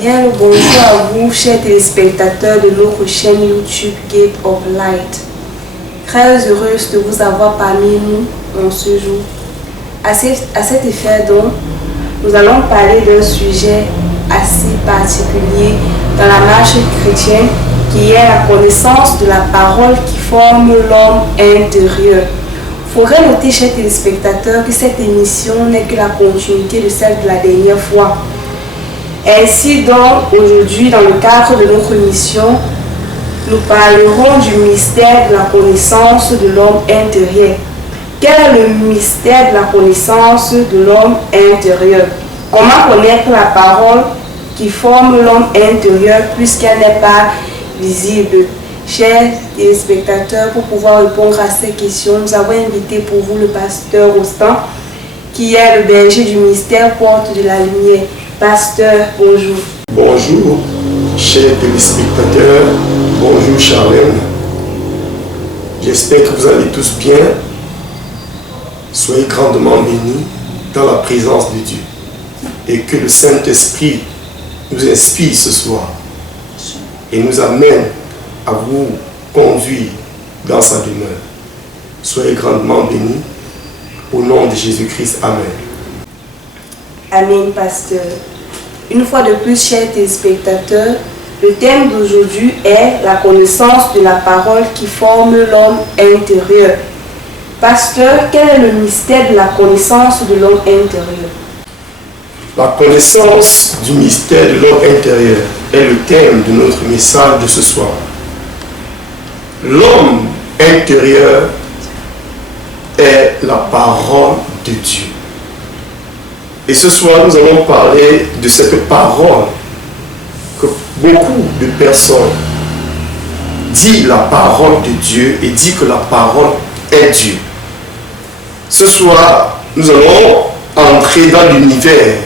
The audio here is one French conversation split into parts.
Bien le bonjour à vous, chers téléspectateurs de notre chaîne YouTube Gate of Light. Très heureuse de vous avoir parmi nous en ce jour. À cet effet donc, nous allons parler d'un sujet assez particulier dans la marche chrétienne qui est la connaissance de la parole qui forme l'homme intérieur. Il faudrait noter, chers téléspectateurs, que cette émission n'est que la continuité de celle de la dernière fois. Ainsi donc, aujourd'hui, dans le cadre de notre mission, nous parlerons du mystère de la connaissance de l'homme intérieur. Quel est le mystère de la connaissance de l'homme intérieur? Comment connaître la parole qui forme l'homme intérieur puisqu'elle n'est pas visible? Chers téléspectateurs, pour pouvoir répondre à ces questions, nous avons invité pour vous le pasteur Rostand, qui est le berger du mystère Porte de la Lumière. Pasteur, bonjour. Bonjour, chers téléspectateurs. Bonjour, Charlène. J'espère que vous allez tous bien. Soyez grandement bénis dans la présence de Dieu. Et que le Saint-Esprit nous inspire ce soir et nous amène à vous conduire dans sa demeure. Soyez grandement bénis. Au nom de Jésus-Christ. Amen. Amen, pasteur. Une fois de plus, chers téléspectateurs, le thème d'aujourd'hui est la connaissance de la parole qui forme l'homme intérieur. Pasteur, quel est le mystère de la connaissance de l'homme intérieur? La connaissance du mystère de l'homme intérieur est le thème de notre message de ce soir. L'homme intérieur est la parole de Dieu. Et ce soir, nous allons parler de cette parole que beaucoup de personnes disent la parole de Dieu et disent que la parole est Dieu. Ce soir, nous allons entrer dans l'univers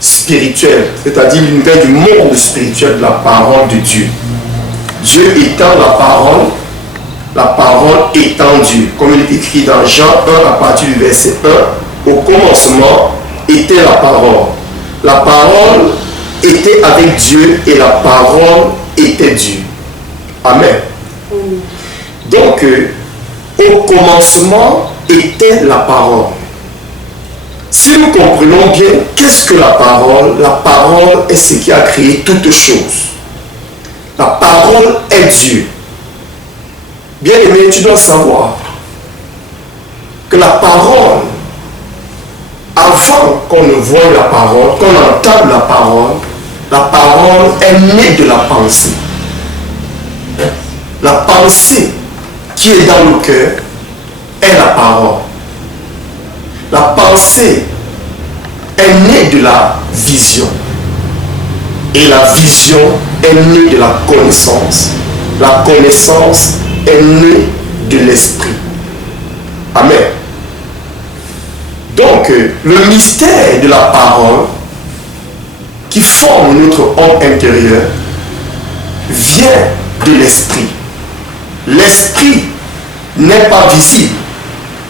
spirituel, c'est-à-dire l'univers du monde spirituel de la parole de Dieu. Dieu étant la parole étant Dieu. Comme il est écrit dans Jean 1 à partir du verset 1, au commencement était la parole. La parole était avec Dieu et la parole était Dieu. Amen. Donc, au commencement était la parole. Si nous comprenons bien, qu'est-ce que la parole? La parole est ce qui a créé toutes choses. La parole est Dieu. Bien aimé, tu dois savoir que la parole, avant qu'on ne voie la parole, qu'on entende la parole est née de la pensée. La pensée qui est dans le cœur est la parole. La pensée est née de la vision. Et la vision est née de la connaissance. La connaissance est née de l'esprit. Amen. Donc, le mystère de la parole qui forme notre homme intérieur vient de l'esprit. L'esprit n'est pas visible,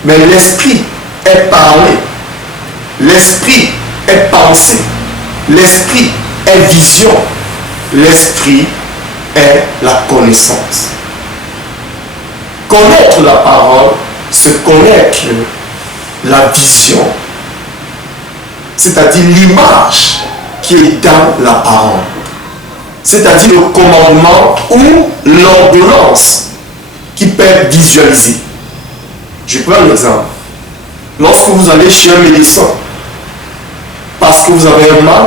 mais l'esprit est parlé. L'esprit est pensé. L'esprit est vision. L'esprit est la connaissance. Connaître la parole, c'est connaître la vision, c'est-à-dire l'image qui est dans la parole, c'est-à-dire le commandement ou l'ordonnance qui peut être visualisée. Je prends un exemple. Lorsque vous allez chez un médecin, parce que vous avez un mal,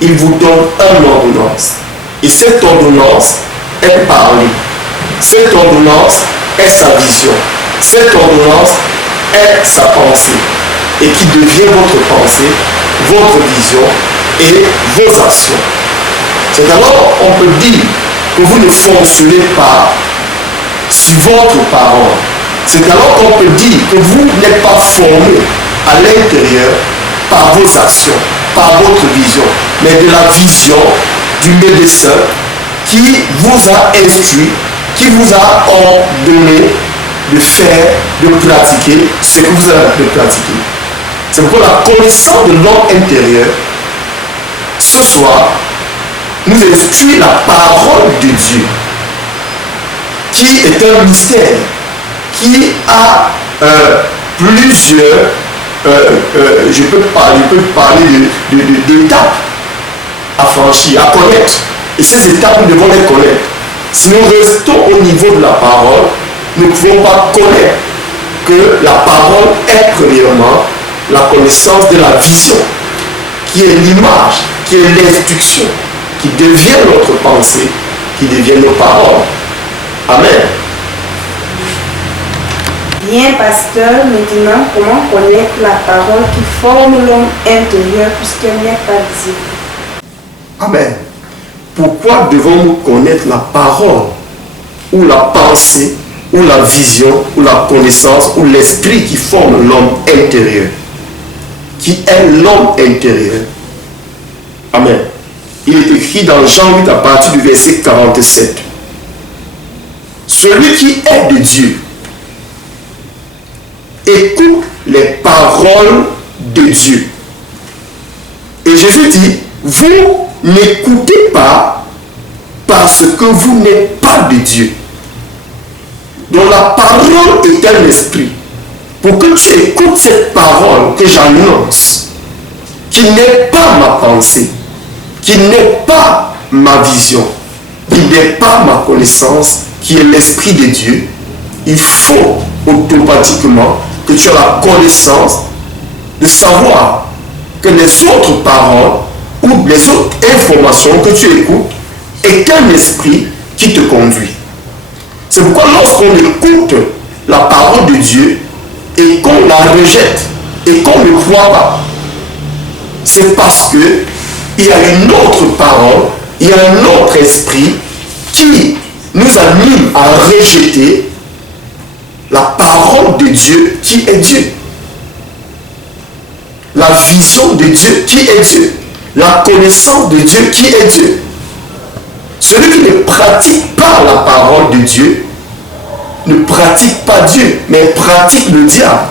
il vous donne une ordonnance. Et cette ordonnance est parlée. Cette ordonnance est sa vision. Cette ordonnance est sa pensée. Et qui devient votre pensée, votre vision et vos actions. C'est alors on peut dire que vous ne fonctionnez pas sur votre parole. C'est alors qu'on peut dire que vous n'êtes pas formé à l'intérieur par vos actions, par votre vision, mais de la vision du médecin qui vous a instruit, qui vous a ordonné de faire, de pratiquer ce que vous avez de pratiquer. C'est pourquoi la connaissance de l'homme intérieur ce soir, nous expliquer la parole de Dieu, qui est un mystère, qui a plusieurs, je peux parler d'étapes à franchir, à connaître. Et ces étapes, nous devons les connaître. Si nous restons au niveau de la parole, nous ne pouvons pas connaître que la parole est premièrement la connaissance de la vision, qui est l'image, qui est l'instruction, qui devient notre pensée, qui devient nos paroles. Amen. Bien, pasteur, maintenant, comment connaître la parole qui forme l'homme intérieur puisqu'elle n'est pas visible? Amen. Pourquoi devons-nous connaître la parole, ou la pensée, ou la vision, ou la connaissance, ou l'esprit qui forme l'homme intérieur? Qui est l'homme intérieur? Amen. Il est écrit dans Jean 8 à partir du verset 47. Celui qui est de Dieu écoute les paroles de Dieu. Et Jésus dit, vous n'écoutez pas parce que vous n'êtes pas de Dieu. Donc la parole est un esprit. Pour que tu écoutes cette parole que j'annonce, qui n'est pas ma pensée, qui n'est pas ma vision, qui n'est pas ma connaissance, qui est l'esprit de Dieu, il faut automatiquement que tu aies la connaissance de savoir que les autres paroles ou les autres informations que tu écoutes est un esprit qui te conduit. C'est pourquoi lorsqu'on écoute la parole de Dieu et qu'on la rejette et qu'on ne croit pas, c'est parce que il y a une autre parole, il y a un autre esprit qui nous anime à rejeter la parole de Dieu qui est Dieu. La vision de Dieu qui est Dieu. La connaissance de Dieu qui est Dieu. Celui qui ne pratique pas la parole de Dieu ne pratique pas Dieu, mais pratique le diable.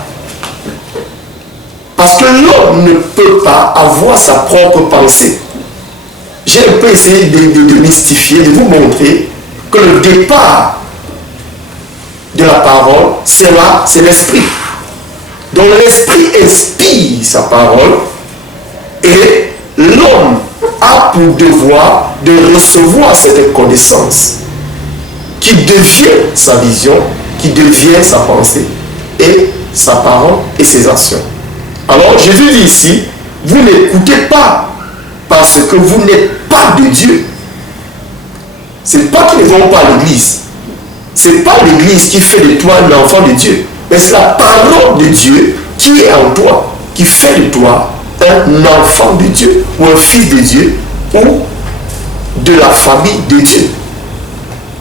Parce que l'homme ne peut pas avoir sa propre pensée. J'ai un peu essayé de mystifier, de vous montrer que le départ de la parole, c'est là, c'est l'esprit. Donc l'esprit inspire sa parole et l'homme a pour devoir de recevoir cette connaissance qui devient sa vision, qui devient sa pensée et sa parole et ses actions. Alors Jésus dit ici, vous n'écoutez pas parce que vous n'êtes pas de Dieu. C'est pas qu'ils ne vont pas à l'église. C'est pas l'église qui fait de toi un enfant de Dieu. Mais c'est la parole de Dieu qui est en toi, qui fait de toi un enfant de Dieu, ou un fils de Dieu, ou de la famille de Dieu.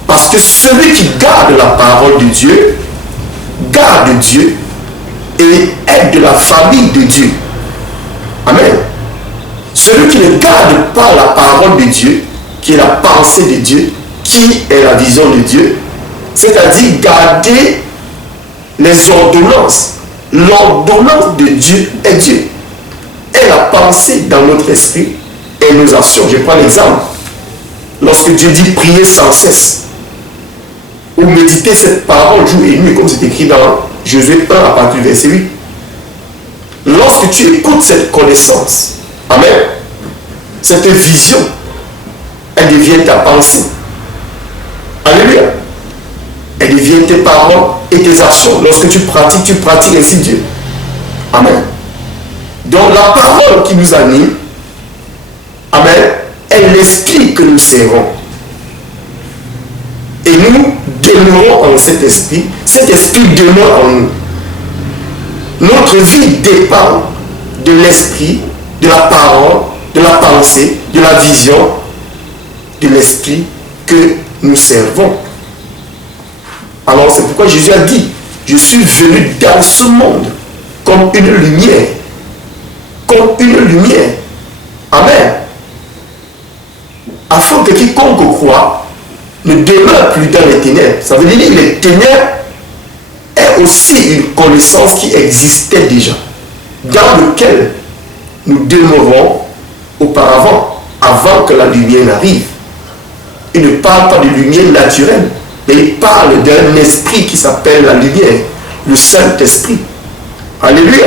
Parce que celui qui garde la parole de Dieu, garde Dieu, et est de la famille de Dieu. Amen. Celui qui ne garde pas la parole de Dieu, qui est la pensée de Dieu, qui est la vision de Dieu, c'est-à-dire garder les ordonnances. L'ordonnance de Dieu est Dieu. Et la pensée dans notre esprit et nos actions. Je prends l'exemple. Lorsque Dieu dit prier sans cesse, ou méditer cette parole jour et nuit, comme c'est écrit dans Josué 1 à partir du verset 8. Lorsque tu écoutes cette connaissance, amen, cette vision, elle devient ta pensée. Alléluia. Elle devient tes paroles et tes actions. Lorsque tu pratiques ainsi Dieu. Amen. Donc la parole qui nous anime, amen, est l'esprit que nous servons. Et nous demeurons en cet esprit demeure en nous. Notre vie dépend de l'esprit, de la parole, de la pensée, de la vision, de l'esprit que nous servons. Alors c'est pourquoi Jésus a dit, je suis venu dans ce monde comme une lumière. Comme une lumière. Amen. Afin que quiconque croit ne demeure plus dans les ténèbres. Ça veut dire que les ténèbres est aussi une connaissance qui existait déjà, dans lequel nous demeurons auparavant. que la lumière arrive. Il ne parle pas de lumière naturelle, mais il parle d'un esprit qui s'appelle la lumière, le Saint-Esprit. Alléluia.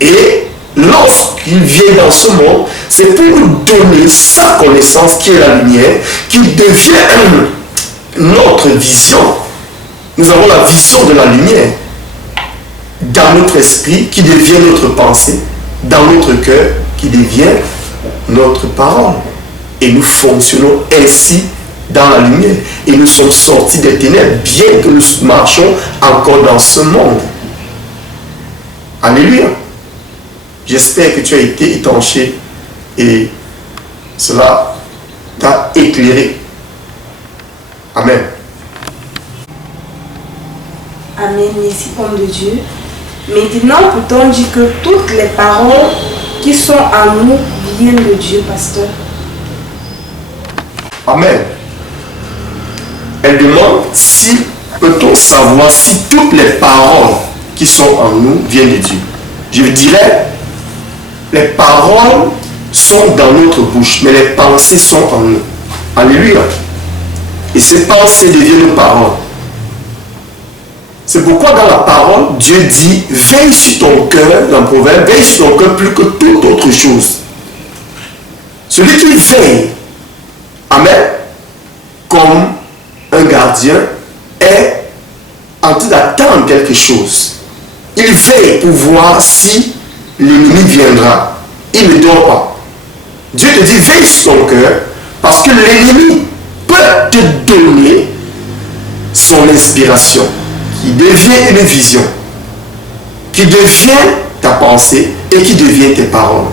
Et lorsqu'il vient dans ce monde, c'est pour nous donner sa connaissance qui est la lumière, qui devient notre vision. Nous avons la vision de la lumière dans notre esprit qui devient notre pensée, dans notre cœur qui devient notre parole. Et nous fonctionnons ainsi dans la lumière. Et nous sommes sortis des ténèbres, bien que nous marchions encore dans ce monde. Alléluia. J'espère que tu as été étanché et cela t'a éclairé. Amen. Amen. Merci, homme de Dieu. Maintenant, peut-on dire que toutes les paroles qui sont en nous viennent de Dieu, pasteur? Amen. Elle demande si peut-on savoir si toutes les paroles qui sont en nous viennent de Dieu. Je dirais, les paroles sont dans notre bouche, mais les pensées sont en nous. Alléluia. Et ces pensées deviennent nos paroles. C'est pourquoi dans la parole, Dieu dit, veille sur ton cœur, dans le proverbe, veille sur ton cœur plus que toute autre chose. Celui qui veille, amen, comme un gardien, est en train d'attendre quelque chose. Il veille pour voir si l'ennemi viendra. Il ne dort pas. Dieu te dit, veille sur ton cœur, parce que l'ennemi peut te donner son inspiration, qui devient une vision, qui devient ta pensée et qui devient tes paroles.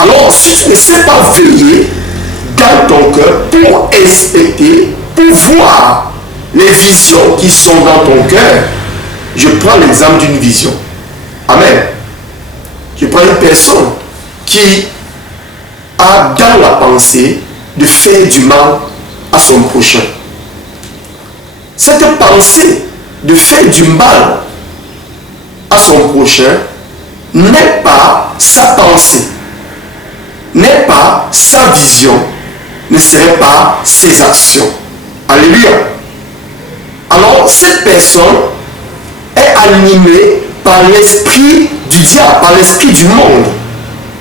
Alors, si tu ne sais pas veiller dans ton cœur pour inspecter, pour voir les visions qui sont dans ton cœur, je prends l'exemple d'une vision. Amen. Je prends une personne qui a dans la pensée de faire du mal à son prochain. Cette pensée de faire du mal à son prochain n'est pas sa pensée, n'est pas sa vision, ne serait pas ses actions. Alléluia. Alors, cette personne est animée par l'esprit du diable, par l'esprit du monde.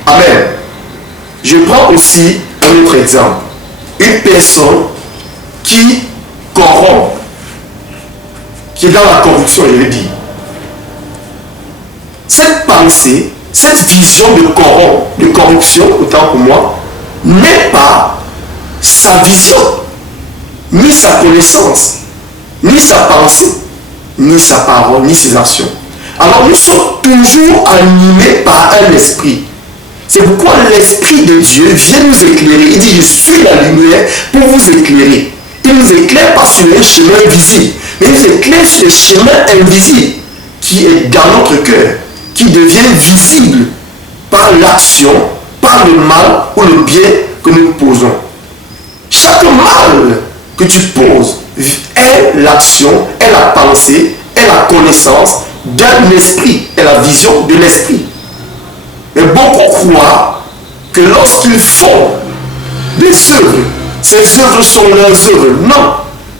Amen. Je prends aussi un autre exemple. Une personne qui corrompt, qui est dans la corruption, je le dis. Cette pensée, cette vision de corruption, autant pour moi, n'est pas sa vision, ni sa connaissance, ni sa pensée, ni sa parole, ni ses actions. Alors nous sommes toujours animés par un esprit. C'est pourquoi l'Esprit de Dieu vient nous éclairer. Il dit, je suis la lumière pour vous éclairer. Il ne nous éclaire pas sur un chemin visible, mais il nous éclaire sur le chemin invisible qui est dans notre cœur, qui devient visible par l'action, par le mal ou le bien que nous posons. Chaque mal que tu poses est l'action, est la pensée, est la connaissance d'un esprit, est la vision de l'esprit. Mais beaucoup croient que lorsqu'ils font des œuvres, ces œuvres sont leurs œuvres. Non,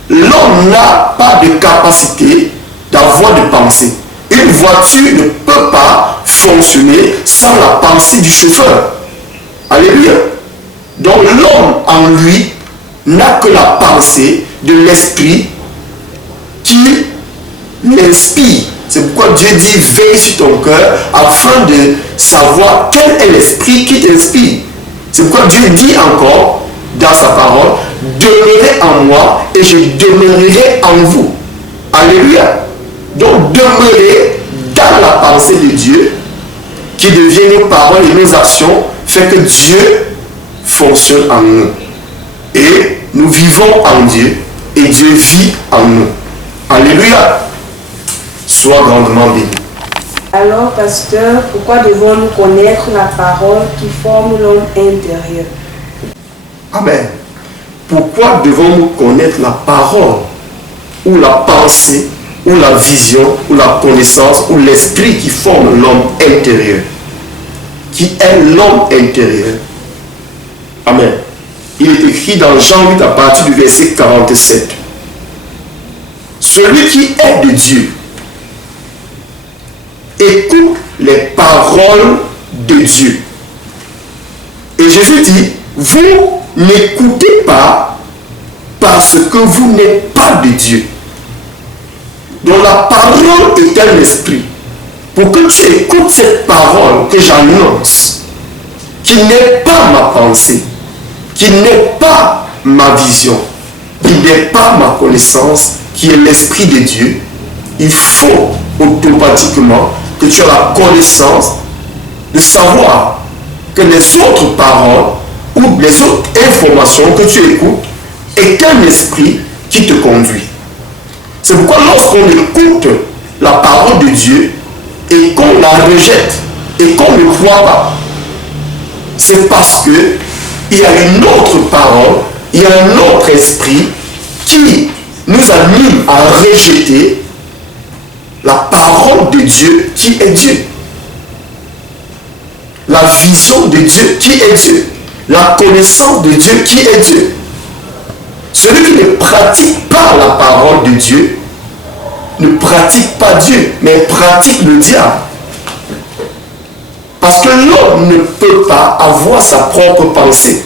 l'homme n'a pas de capacité d'avoir de pensée. Une voiture ne peut pas fonctionner sans la pensée du chauffeur. Alléluia. Donc l'homme en lui n'a que la pensée de l'esprit qui l'inspire. C'est pourquoi Dieu dit veille sur ton cœur afin de savoir quel est l'esprit qui t'inspire. C'est pourquoi Dieu dit encore dans sa parole, demeurez en moi et je demeurerai en vous. Alléluia. Donc demeurer dans la pensée de Dieu qui devient nos paroles et nos actions fait que Dieu fonctionne en nous. Et nous vivons en Dieu et Dieu vit en nous. Alléluia. Sois grandement béni. Alors, pasteur, pourquoi devons-nous connaître la parole qui forme l'homme intérieur? Amen. Pourquoi devons-nous connaître la parole ou la pensée ou la vision ou la connaissance ou l'esprit qui forme l'homme intérieur, qui est l'homme intérieur. Amen. Il est écrit dans Jean 8 à partir du verset 47. Celui qui est de Dieu écoute les paroles de Dieu. Et Jésus dit, vous n'écoutez pas parce que vous n'êtes pas de Dieu. Donc la parole est un esprit. Pour que tu écoutes cette parole que j'annonce, qui n'est pas ma pensée, qui n'est pas ma vision, qui n'est pas ma connaissance, qui est l'Esprit de Dieu, il faut automatiquement que tu aies la connaissance de savoir que les autres paroles ou les autres informations que tu écoutes est un esprit qui te conduit. C'est pourquoi lorsqu'on écoute la parole de Dieu et qu'on la rejette et qu'on ne croit pas, c'est parce que il y a une autre parole, il y a un autre esprit qui nous anime à rejeter la parole de Dieu qui est Dieu. La vision de Dieu qui est Dieu. La connaissance de Dieu qui est Dieu. Celui qui ne pratique pas la parole de Dieu ne pratique pas Dieu, mais pratique le diable. Parce que l'homme ne peut pas avoir sa propre pensée.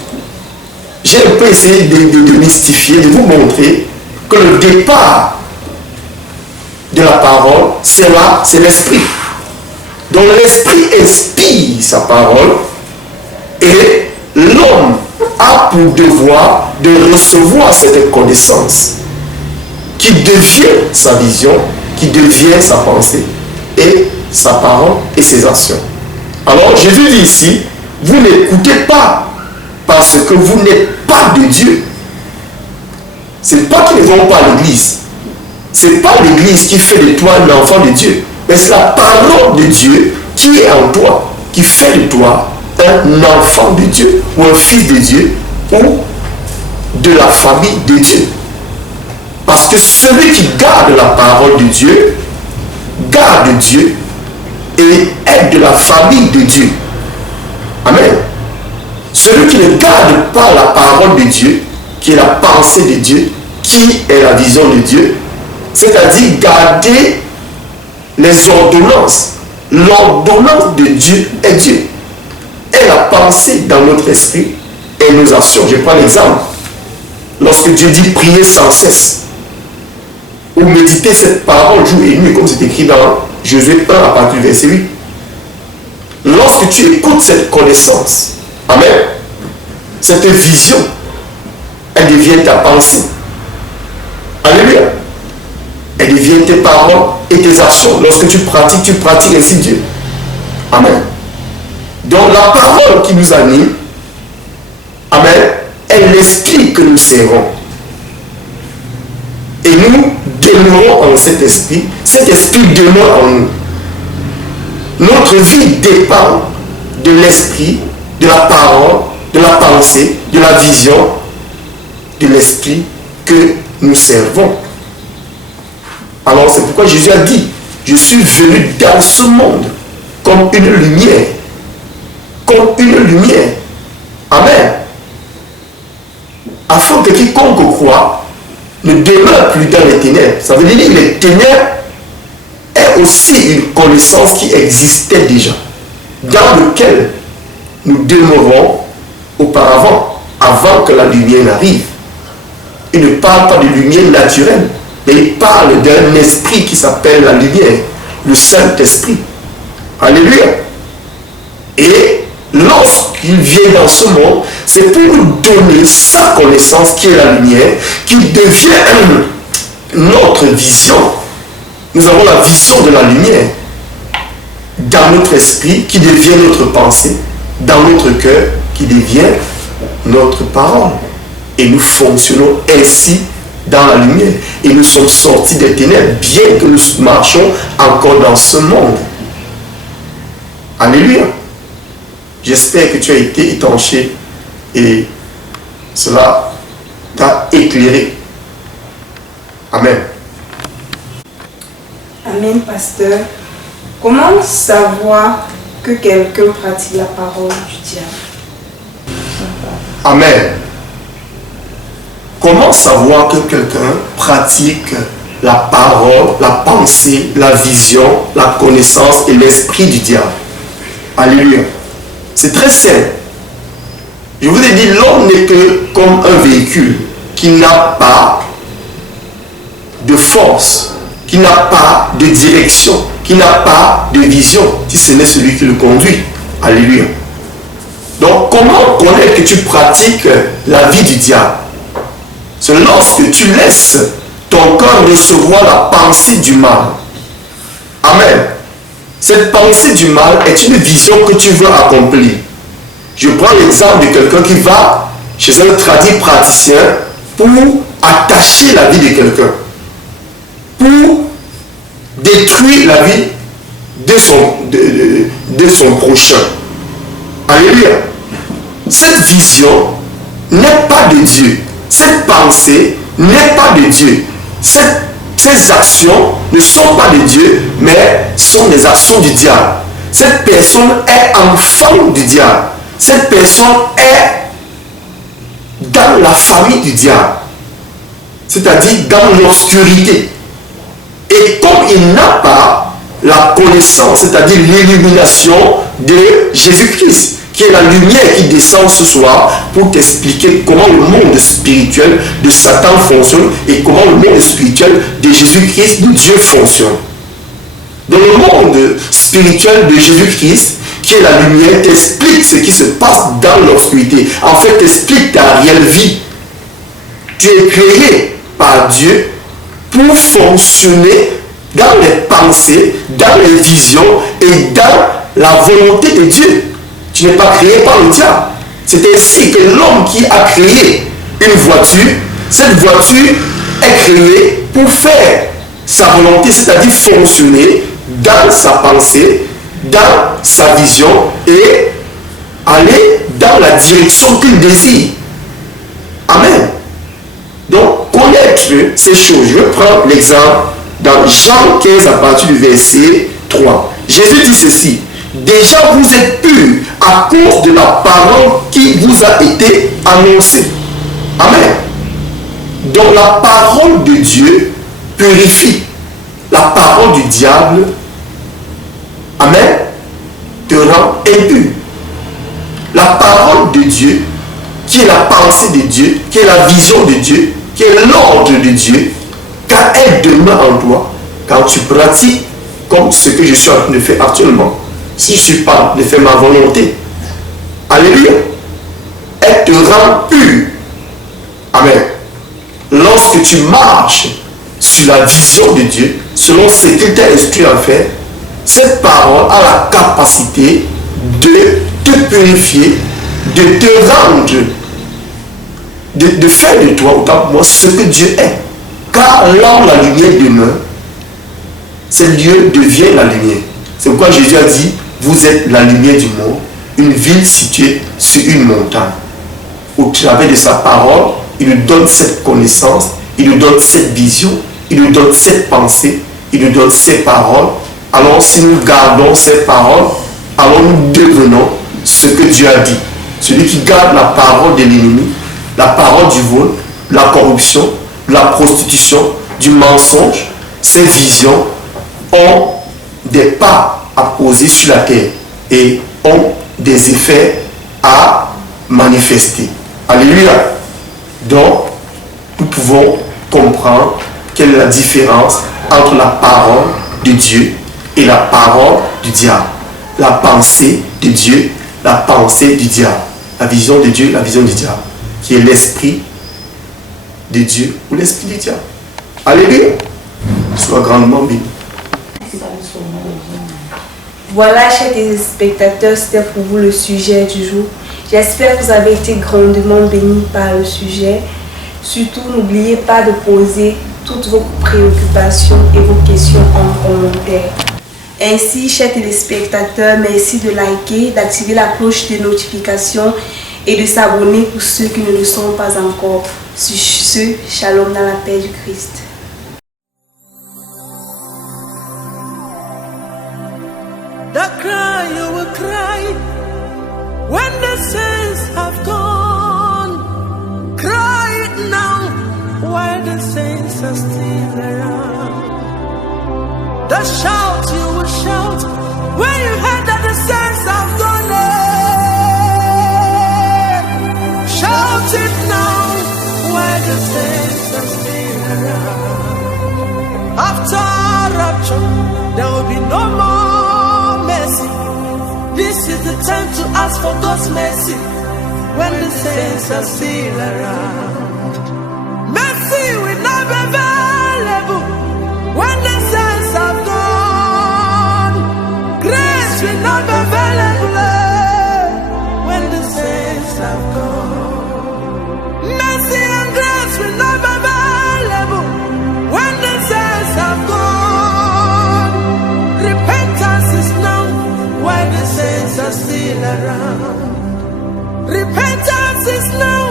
J'ai un peu essayé de mystifier, de vous montrer que le départ de la parole, c'est là, c'est l'esprit. Donc l'esprit inspire sa parole et l'homme a pour devoir de recevoir cette connaissance qui devient sa vision, qui devient sa pensée et sa parole et ses actions. Alors Jésus dit ici, vous n'écoutez pas parce que vous n'êtes pas de Dieu. Ce n'est pas qu'ils ne vont pas à l'église. Ce n'est pas l'église qui fait de toi un enfant de Dieu. Mais c'est la parole de Dieu qui est en toi, qui fait de toi un enfant de Dieu, ou un fils de Dieu, ou de la famille de Dieu. Parce que celui qui garde la parole de Dieu, garde Dieu et est de la famille de Dieu. Amen. Celui qui ne garde pas la parole de Dieu, qui est la pensée de Dieu, qui est la vision de Dieu, c'est-à-dire garder les ordonnances. L'ordonnance de Dieu est Dieu. Et la pensée dans notre esprit et nos actions. Je prends l'exemple. Lorsque Dieu dit prier sans cesse, ou méditer cette parole jour et nuit, comme c'est écrit dans Josué 1 à partir du verset 8. Lorsque tu écoutes cette connaissance, amen, cette vision, elle devient ta pensée. Alléluia. Elle devient tes paroles et tes actions. Lorsque tu pratiques ainsi Dieu. Amen. Donc la parole qui nous anime, amen, est l'esprit que nous servons. Et nous demeurons en cet esprit demeure en nous. Notre vie dépend de l'esprit, de la parole, de la pensée, de la vision, de l'esprit que nous servons. Alors c'est pourquoi Jésus a dit, je suis venu dans ce monde comme une lumière. Comme une lumière. Amen. Afin que quiconque croit ne demeure plus dans les ténèbres. Ça veut dire que les ténèbres est aussi une connaissance qui existait déjà, dans lequel nous demeurons auparavant, avant que la lumière n'arrive. Il ne parle pas de lumière naturelle, mais il parle d'un esprit qui s'appelle la lumière, le Saint-Esprit. Alléluia. Et lorsqu'il vient dans ce monde, c'est pour nous donner sa connaissance qui est la lumière, qui devient notre vision. Nous avons la vision de la lumière dans notre esprit qui devient notre pensée, dans notre cœur qui devient notre parole. Et nous fonctionnons ainsi dans la lumière. Et nous sommes sortis des ténèbres, bien que nous marchions encore dans ce monde. Alléluia. J'espère que tu as été étanché et cela t'a éclairé. Amen. Amen, pasteur. Comment savoir que quelqu'un pratique la parole du diable. Amen. Comment savoir que quelqu'un pratique la parole, la pensée, la vision, la connaissance et l'esprit du diable? Alléluia. C'est très simple. Je vous ai dit, l'homme n'est que comme un véhicule qui n'a pas de force, qui n'a pas de direction, qui n'a pas de vision, si ce n'est celui qui le conduit. Alléluia. Donc, comment connaître que tu pratiques la vie du diable? C'est lorsque tu laisses ton cœur recevoir la pensée du mal. Amen. Cette pensée du mal est une vision que tu veux accomplir. Je prends l'exemple de quelqu'un qui va chez un praticien pour attacher la vie de quelqu'un, pour détruire la vie de son prochain. Alléluia. Cette vision n'est pas de Dieu. Cette pensée n'est pas de Dieu. Ces actions ne sont pas de Dieu, mais sont des actions du diable. Cette personne est enfant du diable. Cette personne est dans la famille du diable, c'est-à-dire dans l'obscurité. Et comme il n'a pas la connaissance, c'est-à-dire l'illumination de Jésus-Christ, qui est la lumière qui descend ce soir pour t'expliquer comment le monde spirituel de Satan fonctionne et comment le monde spirituel de Jésus-Christ, de Dieu fonctionne. Dans le monde spirituel de Jésus-Christ, qui est la lumière, t'explique ce qui se passe dans l'obscurité. En fait, t'explique ta réelle vie. Tu es créé par Dieu pour fonctionner dans les pensées, dans les visions et dans la volonté de Dieu. Tu n'es pas créé par le diable. C'est ainsi que l'homme qui a créé une voiture, cette voiture est créée pour faire sa volonté, c'est-à-dire fonctionner dans sa pensée, dans sa vision et aller dans la direction qu'il désire. Amen. Donc, connaître ces choses. Je vais prendre l'exemple dans Jean 15 à partir du verset 3. Jésus dit ceci: déjà vous êtes purs à cause de la parole qui vous a été annoncée. Amen. Donc la parole de Dieu purifie. La parole du diable, amen, te rend impur. La parole de Dieu, qui est la pensée de Dieu, qui est la vision de Dieu, qui est l'ordre de Dieu, car elle demeure en toi quand tu pratiques comme ce que je suis en train de faire actuellement. Si je ne suis pas de faire ma volonté, alléluia, elle te rend pur. Amen. Lorsque tu marches sur la vision de Dieu, selon ce qu'il t'a instruit à faire, cette parole a la capacité de te purifier, de te rendre, de faire de toi, autant pour moi, ce que Dieu est. Car là où la lumière demeure, ce lieu devient la lumière. C'est pourquoi Jésus a dit: vous êtes la lumière du monde, une ville située sur une montagne. Au travers de sa parole, il nous donne cette connaissance, il nous donne cette vision, il nous donne cette pensée, il nous donne ces paroles. Alors si nous gardons ces paroles, alors nous devenons ce que Dieu a dit. Celui qui garde la parole de l'ennemi, la parole du vol, la corruption, la prostitution, du mensonge, ces visions ont des pas à poser sur la terre et ont des effets à manifester. Alléluia. Donc, nous pouvons comprendre quelle est la différence entre la parole de Dieu et la parole du diable. La pensée de Dieu, la pensée du diable. La vision de Dieu, la vision du diable. Qui est l'esprit de Dieu ou l'esprit du diable. Alléluia. Sois grandement béni. Voilà, chers téléspectateurs, c'était pour vous le sujet du jour. J'espère que vous avez été grandement bénis par le sujet. Surtout, n'oubliez pas de poser toutes vos préoccupations et vos questions en commentaire. Ainsi, chers téléspectateurs, merci de liker, d'activer la cloche de notification et de s'abonner pour ceux qui ne le sont pas encore. Sur ce, shalom dans la paix du Christ. The cry you will After rapture, there will be no more mercy. This is the time to ask for God's mercy when the saints are still around. Mercy will not be available when the saints are gone. Grace will not be available when the saints are gone. Mercy and grace will not be available when the saints are gone. Repentance is now when the saints are still around. Repentance is now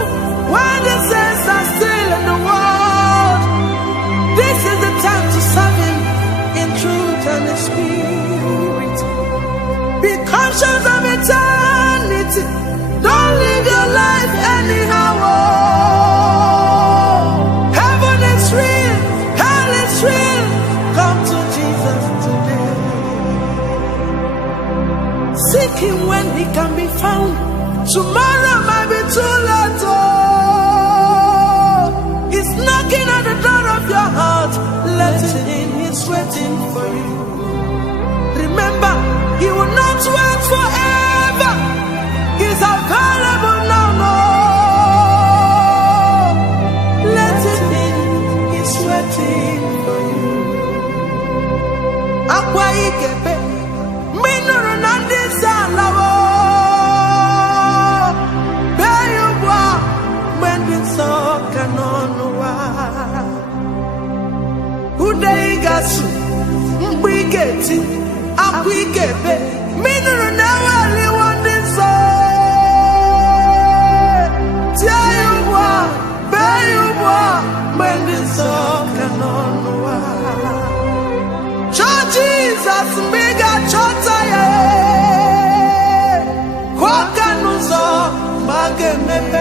when the saints are still in the world. This is the time to serve Him in truth and in spirit. Be conscious of eternity. Don't live your life anyhow. Oh, heaven is real, hell is real. Come to Jesus today. Seek Him when He can be found. Tomorrow might be too late. Oh, He's knocking at the door of your heart. Let Him in, He's waiting for you. Remember, He will not wait forever. He's available now. No, let Him in, He's waiting for you. Akwa ikebe, minuru nandi salawo. Udeigasu mbigeti akwikebe minuru nawali wondiso tiayubwa beyubwa mendiso kanonwa Jesus mbiga chota ye kwa kanuzo magemepe